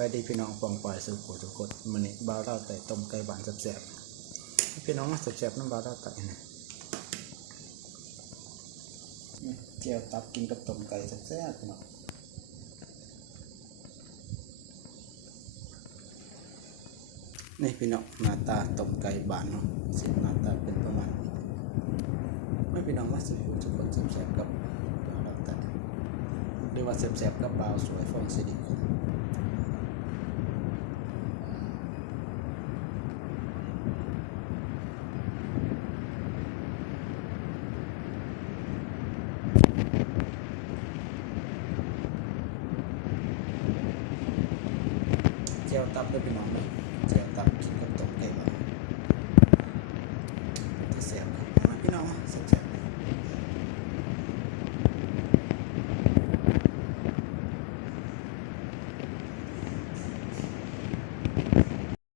บายดีพี่น้องฟองปล่อยสู่ผู้ทุกคนมันนี่บ่าวเราแต่ต้มไก่บานแซ่บๆพี่น้องมาแซ่บๆน้ำบ่าวเราแต่นะนี่เจียวตับกินกับต้มไก่แซ่บๆพี่น้องนี่พี่น้องหน้าตาต้มไก่บานเนาะสิหน้าตาเป็นประมาณนี้ไม่พี่น้องมาสู่ผู้ทุกคนแซ่บๆกับบ่าวเราแต่หรือว่าแซ่บๆกับบ่าวสวยฟองสิริคง เจลตับด้วยพี่น้องเจียวตับกินกับต้มเก่หวที่แซ่บ